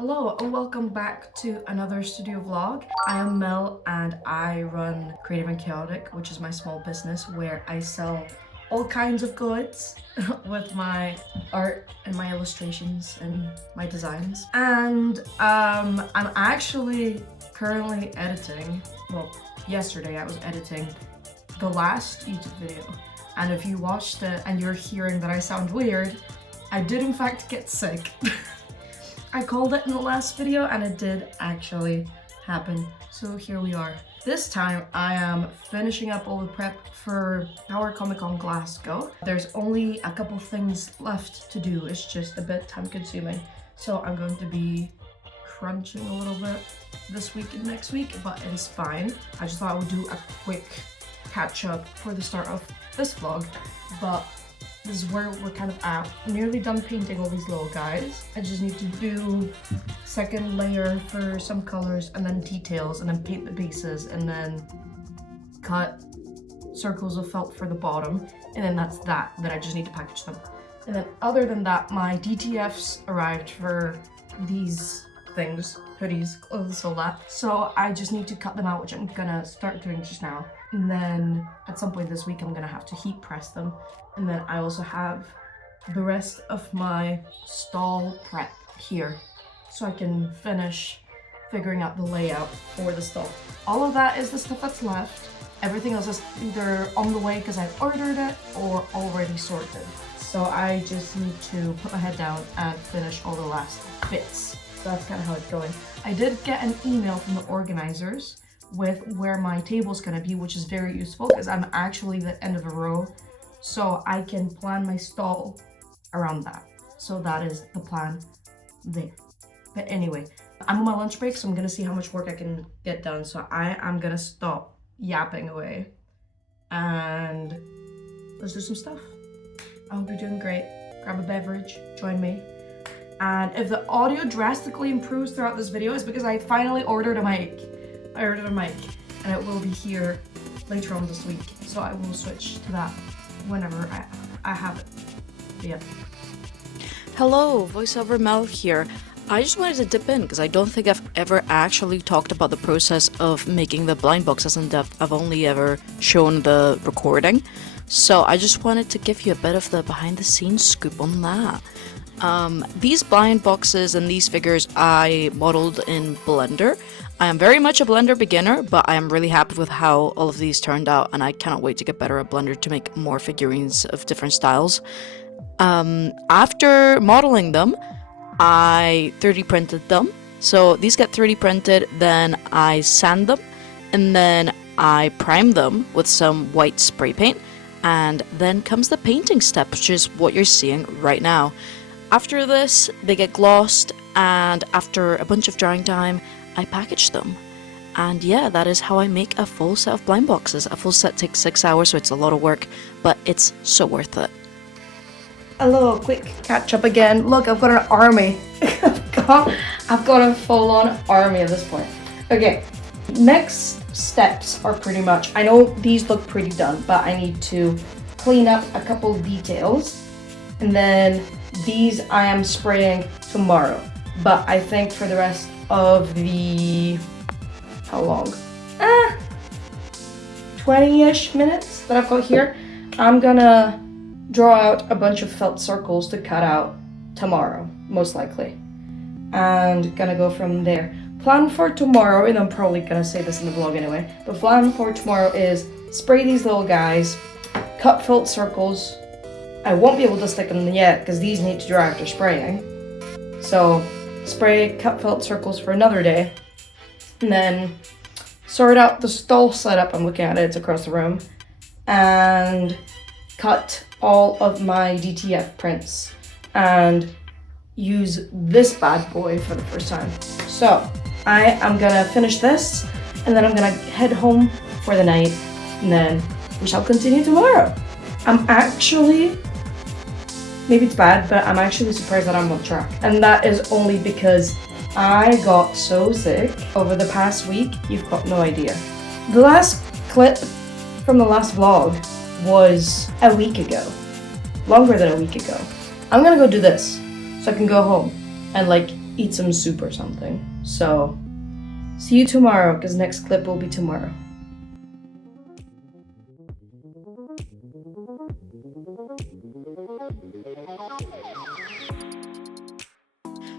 Hello and welcome back to another studio vlog. I am Mel and I run Creative and Chaotic, which is my small business where I sell all kinds of goods with my art and my illustrations and my designs. And I'm actually currently editing, well, yesterday I was editing the last YouTube video. And if you watched it and you're hearing that I sound weird, I did in fact get sick. I called it in the last video and it did actually happen. So here we are. This time I am finishing up all the prep for our Comic Con Glasgow. There's only a couple things left to do. It's just a bit time consuming. So I'm going to be crunching a little bit this week and next week, but it's fine. I just thought I would do a quick catch up for the start of this vlog, but this is where we're kind of at. I'm nearly done painting all these little guys. I just need to do second layer for some colors and then details and then paint the bases and then cut circles of felt for the bottom. And then that's that. Then I just need to package them. And then other than that, my DTFs arrived for these things, hoodies, clothes, all that. So I just need to cut them out, which I'm gonna start doing just now. And then at some point this week, I'm gonna have to heat press them. And then I also have the rest of my stall prep here, so I can finish figuring out the layout for the stall. All of that is the stuff that's left. Everything else is either on the way because I ordered it or already sorted. So I just need to put my head down and finish all the last bits. So that's kind of how it's going. I did get an email from the organizers with where my table's gonna be, which is very useful because I'm actually the end of a row. So I can plan my stall around that. So that is the plan there. But anyway, I'm on my lunch break, so I'm gonna see how much work I can get done. So I am gonna stop yapping away and let's do some stuff. I hope you're doing great. Grab a beverage, join me. And if the audio drastically improves throughout this video, it's because I finally ordered a mic. I ordered a mic and it will be here later on this week. So I will switch to that whenever I have it. But yeah. Hello, voiceover Mel here. I just wanted to dip in because I don't think I've ever actually talked about the process of making the blind boxes in depth. I've only ever shown the recording. So I just wanted to give you a bit of the behind the scenes scoop on that. These blind boxes and these figures I modeled in Blender. I am very much a Blender beginner, but I am really happy with how all of these turned out, and I cannot wait to get better at Blender to make more figurines of different styles. After modeling them, I 3D printed them. So these get 3D printed, then I sand them, and then I prime them with some white spray paint, and then comes the painting step, which is what you're seeing right now. After this, they get glossed, and after a bunch of drying time, I package them. And yeah, that is how I make a full set of blind boxes. A full set takes 6 hours, so it's a lot of work, but it's so worth it. A little quick catch up again. Look, I've got an army. I've got a full-on army at this point. Okay, next steps are pretty much, I know these look pretty done, but I need to clean up a couple of details. And then these I am spraying tomorrow. But I think for the rest of the, how long? 20-ish minutes that I've got here, I'm gonna draw out a bunch of felt circles to cut out tomorrow, most likely. And gonna go from there. Plan for tomorrow, and I'm probably gonna say this in the vlog anyway, but plan for tomorrow is spray these little guys, cut felt circles. I won't be able to stick them yet because these need to dry after spraying. So spray cut felt circles for another day, and then sort out the stall setup. I'm looking at it, it's across the room, and cut all of my DTF prints and use this bad boy for the first time. So I am gonna finish this and then I'm gonna head home for the night, and then we shall continue tomorrow. I'm actually, maybe it's bad, but I'm actually surprised that I'm on track. And that is only because I got so sick over the past week, you've got no idea. The last clip from the last vlog was a week ago. Longer than a week ago. I'm gonna go do this so I can go home and like eat some soup or something. So, see you tomorrow, because next clip will be tomorrow.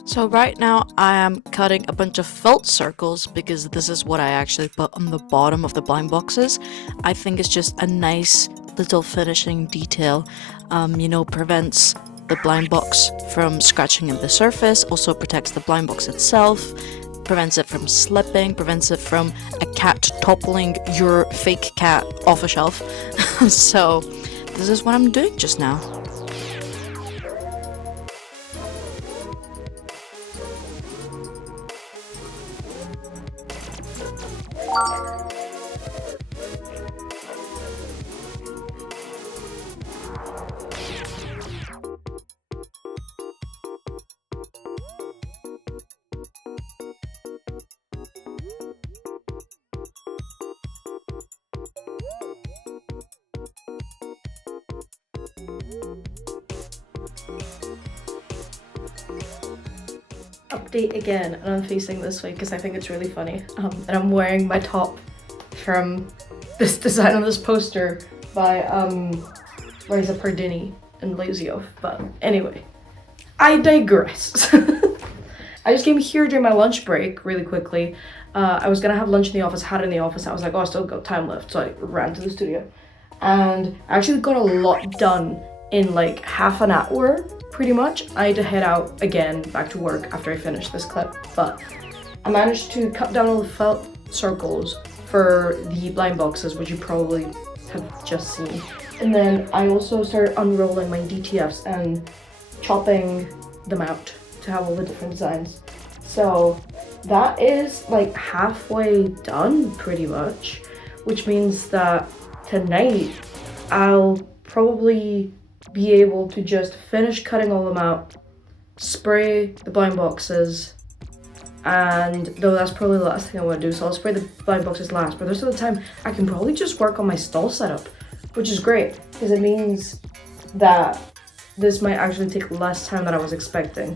So right now I am cutting a bunch of felt circles because this is what I actually put on the bottom of the blind boxes. I think it's just a nice little finishing detail, prevents the blind box from scratching at the surface, also protects the blind box itself, prevents it from slipping, prevents it from a cat toppling your fake cat off a shelf. So this is what I'm doing just now. Update again, and I'm facing this way because I think it's really funny. And I'm wearing my top from this design on this poster by Liza Pardini and Lazio. But anyway, I digress. I just came here during my lunch break really quickly. I was gonna have lunch in the office, had it in the office. I was like, oh, I still got time left, so I ran to the studio. And I actually got a lot done in like half an hour, pretty much. I had to head out again back to work after I finished this clip, but I managed to cut down all the felt circles for the blind boxes, which you probably have just seen. And then I also started unrolling my DTFs and chopping them out to have all the different designs. So that is like halfway done pretty much, which means that tonight I'll probably be able to just finish cutting all them out, spray the blind boxes, and though that's probably the last thing I want to do, so I'll spray the blind boxes last, but the rest of the time I can probably just work on my stall setup, which is great because it means that this might actually take less time than I was expecting.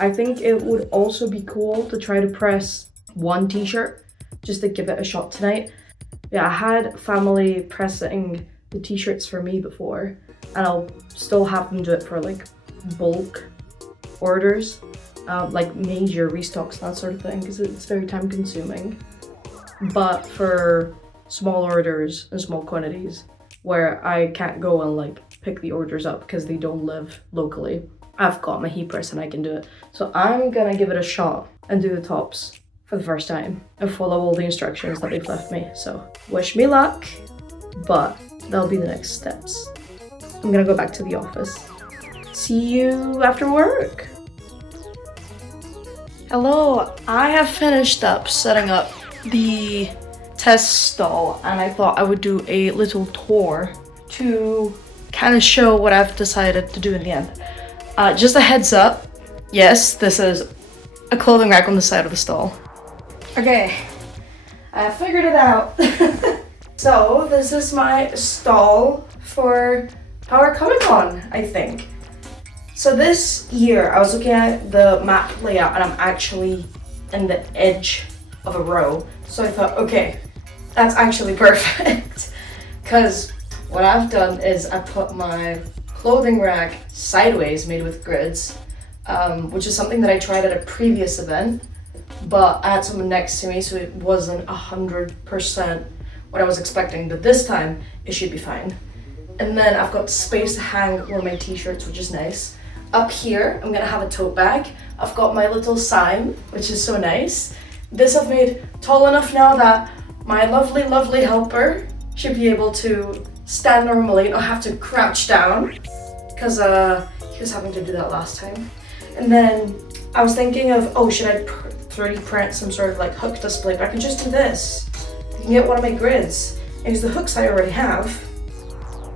I think it would also be cool to try to press one t-shirt just to give it a shot tonight. Yeah, I had family pressing the t-shirts for me before, and I'll still have them do it for like bulk orders, like major restocks and that sort of thing, because it's very time consuming. But for small orders and small quantities where I can't go and like pick the orders up because they don't live locally, I've got my heat press and I can do it. So I'm gonna give it a shot and do the tops for the first time and follow all the instructions that they've left me. So wish me luck, but that'll be the next steps. I'm gonna go back to the office. See you after work. Hello, I have finished up setting up the test stall, and I thought I would do a little tour to kind of show what I've decided to do in the end. Just a heads up, yes, this is a clothing rack on the side of the stall. Okay, I figured it out. So this is my stall for Power Comic Con, I think. So this year I was looking at the map layout and I'm actually in the edge of a row. So I thought, okay, that's actually perfect. Because what I've done is I put my clothing rack sideways, made with grids, which is something that I tried at a previous event, but I had someone next to me, so it wasn't 100% what I was expecting, but this time it should be fine. And then I've got space to hang all my t-shirts, which is nice. Up here, I'm gonna have a tote bag. I've got my little sign, which is so nice. This I've made tall enough now that my lovely, lovely helper should be able to stand normally, not have to crouch down, because he was having to do that last time. And then I was thinking of, oh, should I 3D print some sort of like hook display, but I could just do this. I can get one of my grids and use the hooks I already have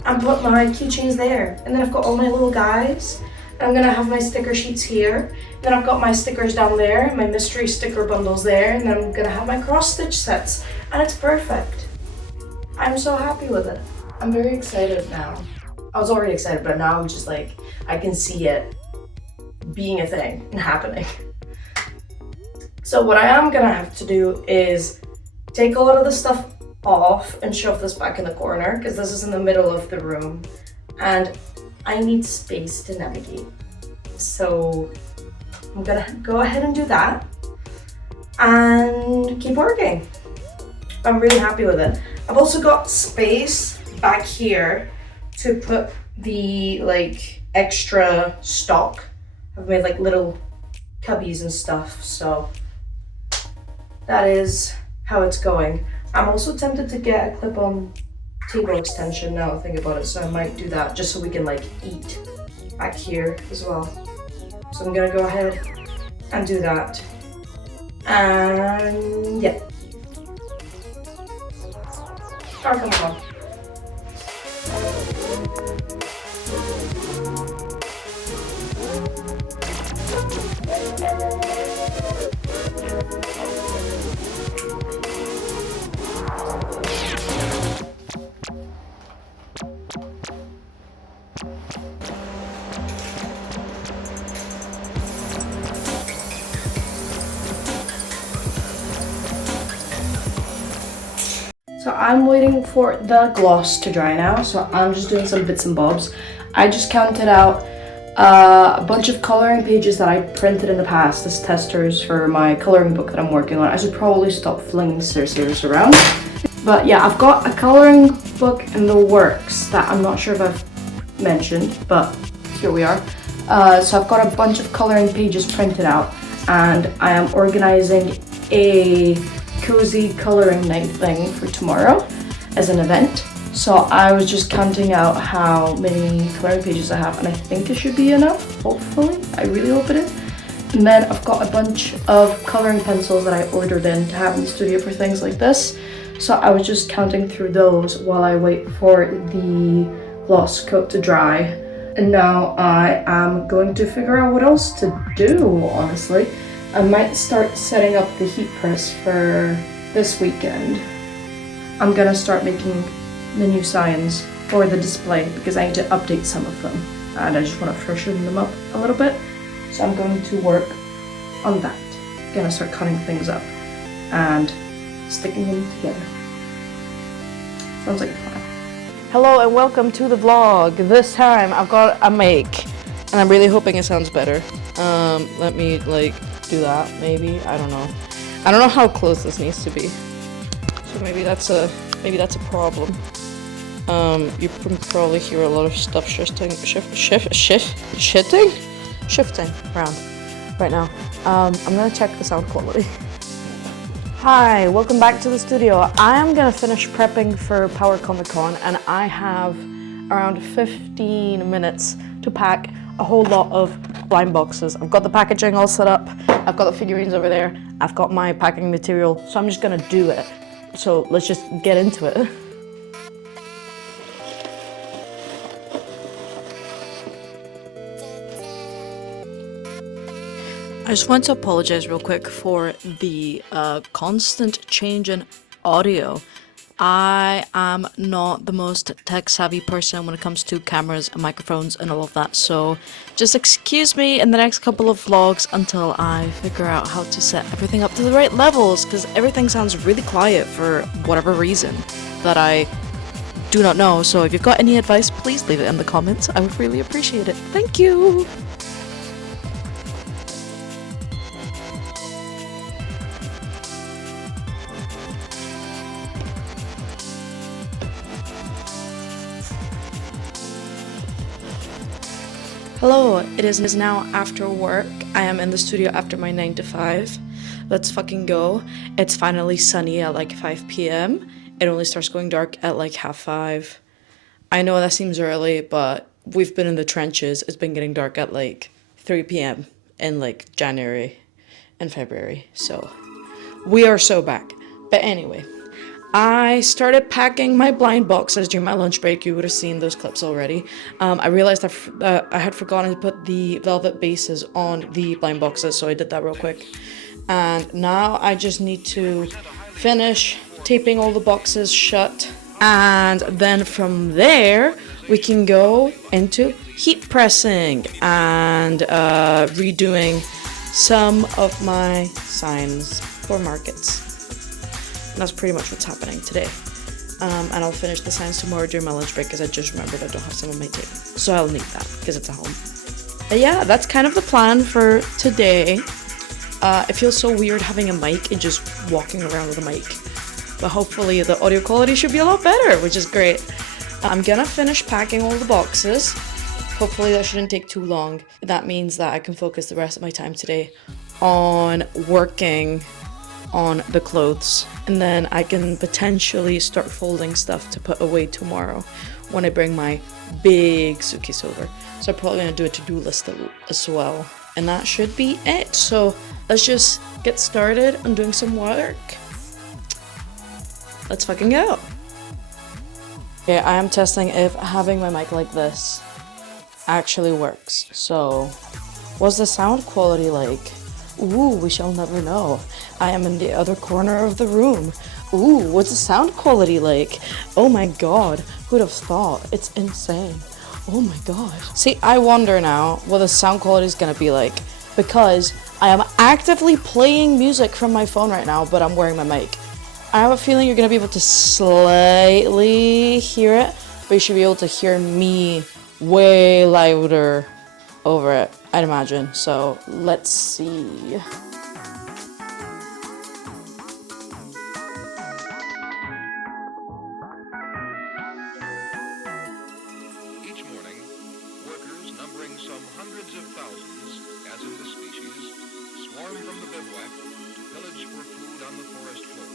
and put my keychains there. And then I've got all my little guys. And I'm gonna have my sticker sheets here. And then I've got my stickers down there, my mystery sticker bundles there, and then I'm gonna have my cross stitch sets. And it's perfect. I'm so happy with it. I'm very excited now. I was already excited, but now I'm just like, I can see it being a thing and happening. So what I am gonna have to do is take a lot of the stuff off and shove this back in the corner because this is in the middle of the room and I need space to navigate. So I'm gonna go ahead and do that and keep working. I'm really happy with it. I've also got space back here to put the like extra stock. I've made like little cubbies and stuff, so that is how it's going. I'm also tempted to get a clip-on table extension now I think about it, so I might do that just so we can like eat back here as well. So I'm gonna go ahead and do that. And yeah. Oh, come on. So I'm waiting for the gloss to dry now, so I'm just doing some bits and bobs. I just counted out a bunch of coloring pages that I printed in the past as testers for my coloring book that I'm working on. I should probably stop flinging scissors around. But yeah, I've got a coloring book in the works that I'm not sure if I've mentioned, but here we are. So I've got a bunch of coloring pages printed out and I am organizing a cozy coloring night thing for tomorrow as an event. So I was just counting out how many coloring pages I have and I think it should be enough, hopefully. I really hope it is. And then I've got a bunch of coloring pencils that I ordered in to have in the studio for things like this. So I was just counting through those while I wait for the gloss coat to dry. And now I am going to figure out what else to do, honestly. I might start setting up the heat press for this weekend. I'm gonna start making the new signs for the display because I need to update some of them and I just want to freshen them up a little bit. So I'm going to work on that. Gonna start cutting things up and sticking them together. Sounds like fun. Hello and welcome to the vlog. This time I've got a mic and I'm really hoping it sounds better. Let me like do that maybe. I don't know how close this needs to be. So maybe that's a problem. You can probably hear a lot of stuff shifting around right now. I'm gonna check the sound quality. Hi, welcome back to the studio. I am gonna finish prepping for Power Comic Con and I have around 15 minutes to pack a whole lot of blind boxes. I've got the packaging all set up, I've got the figurines over there, I've got my packing material, so I'm just gonna do it. So let's just get into it. I just want to apologize real quick for the constant change in audio. I am not the most tech-savvy person when it comes to cameras and microphones and all of that, so just excuse me in the next couple of vlogs until I figure out how to set everything up to the right levels, because everything sounds really quiet for whatever reason that I do not know. So if you've got any advice, please leave it in the comments. I would really appreciate it. Thank you! Hello, it is now after work. I am in the studio after my 9 to 5. Let's fucking go. It's finally sunny at like 5 p.m. It only starts going dark at like 5:30. I know that seems early, but we've been in the trenches. It's been getting dark at like 3 p.m. in like January and February. So we are so back. But anyway, I started packing my blind boxes during my lunch break. You would have seen those clips already. I realized I had forgotten to put the velvet bases on the blind boxes, so I did that real quick. And now I just need to finish taping all the boxes shut. And then from there, we can go into heat pressing and redoing some of my signs for markets. And that's pretty much what's happening today. And I'll finish the signs tomorrow during my lunch break because I just remembered I don't have some on my table. So I'll need that because it's at home. But yeah, that's kind of the plan for today. It feels so weird having a mic and just walking around with a mic. But hopefully the audio quality should be a lot better, which is great. I'm gonna finish packing all the boxes. Hopefully that shouldn't take too long. That means that I can focus the rest of my time today on working on the clothes, and then I can potentially start folding stuff to put away tomorrow when I bring my big suitcase over. So I'm probably gonna do a to-do list as well, and that should be it. So let's just get started on doing some work. Let's fucking go. Okay, I am testing if having my mic like this actually works. So what's the sound quality like? Ooh, we shall never know. I am in the other corner of the room. Ooh, what's the sound quality like? Oh my god, who'd have thought? It's insane. Oh my god. See, I wonder now what the sound quality is gonna be like, because I am actively playing music from my phone right now, but I'm wearing my mic. I have a feeling you're gonna be able to slightly hear it, but you should be able to hear me way louder over it, I'd imagine. So let's see. Each morning, workers numbering some hundreds of thousands, as in the species, swarm from the bivouac to pillage for food on the forest floor.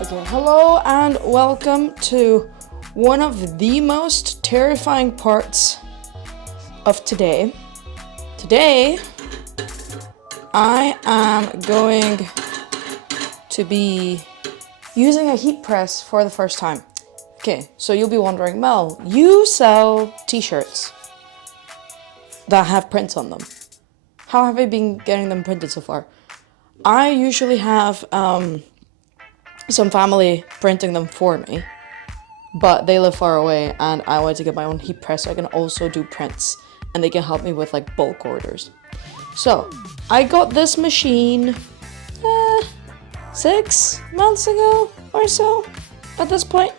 Okay, hello and welcome to one of the most terrifying parts of today. Today, I am going to be using a heat press for the first time. Okay, so you'll be wondering, Mel, you sell t-shirts that have prints on them. How have I been getting them printed so far? I usually have some family printing them for me, but they live far away and I wanted to get my own heat press so I can also do prints and they can help me with like bulk orders. So I got this machine 6 months ago or so at this point,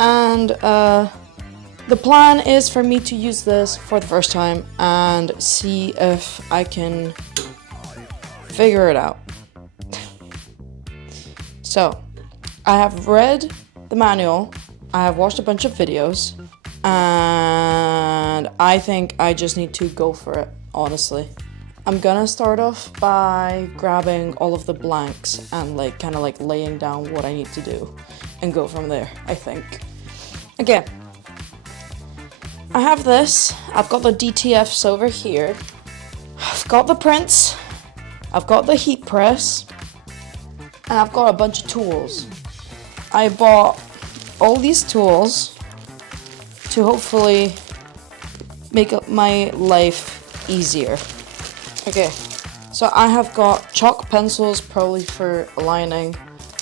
and the plan is for me to use this for the first time and see if I can figure it out. So, I have read the manual, I have watched a bunch of videos, and I think I just need to go for it, honestly. I'm gonna start off by grabbing all of the blanks and like kind of like laying down what I need to do and go from there, I think. Okay. I have this, I've got the DTFs over here, I've got the prints, I've got the heat press, and I've got a bunch of tools. I bought all these tools to hopefully make up my life easier. Okay, so I have got chalk pencils, probably for aligning,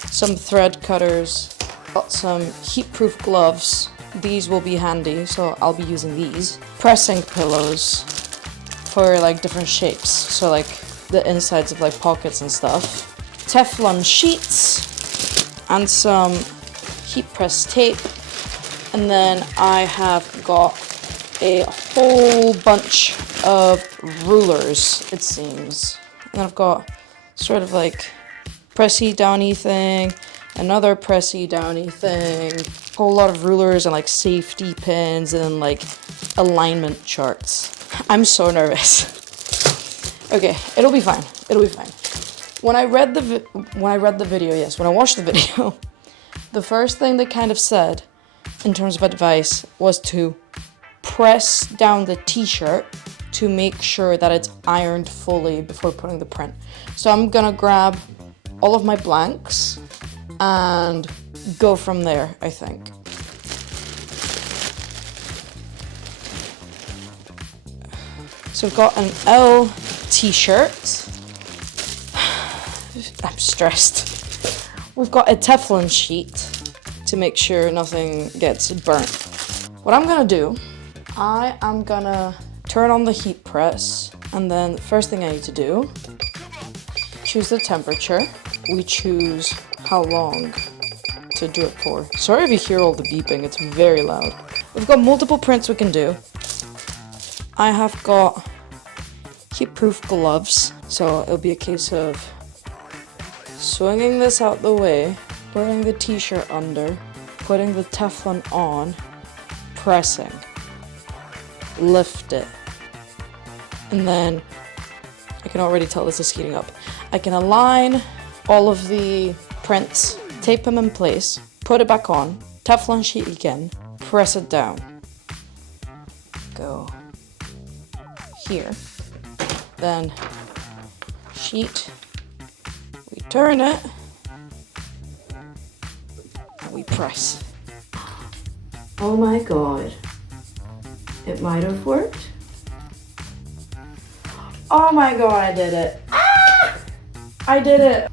some thread cutters, got some heat-proof gloves. These will be handy, so I'll be using these. Pressing pillows for like different shapes, so like the insides of like pockets and stuff. Teflon sheets and some heat press tape, and then I have got a whole bunch of rulers, it seems. And then I've got sort of like pressy downy thing, another pressy downy thing, a whole lot of rulers and like safety pins and like alignment charts. I'm so nervous. Okay, it'll be fine. It'll be fine. When I watched the video, the first thing they kind of said in terms of advice was to press down the t-shirt to make sure that it's ironed fully before putting the print. So I'm gonna grab all of my blanks and go from there, I think. So I've got an L t-shirt. I'm stressed. We've got a Teflon sheet. to make sure nothing gets burnt. What I'm gonna do, I am gonna turn on the heat press, and then the first thing I need to do, choose the temperature. We choose how long to do it for. Sorry if you hear all the beeping, it's very loud. We've got multiple prints we can do. I have got heat-proof gloves, so it'll be a case of swinging this out the way, putting the t-shirt under, putting the Teflon on, pressing, lift it, and then I can already tell this is heating up. I can align all of the prints, tape them in place, put it back on, Teflon sheet again, press it down. Go here. Then sheet, we turn it, and we press. Oh my god. It might have worked. Oh my god, I did it. Ah! I did it.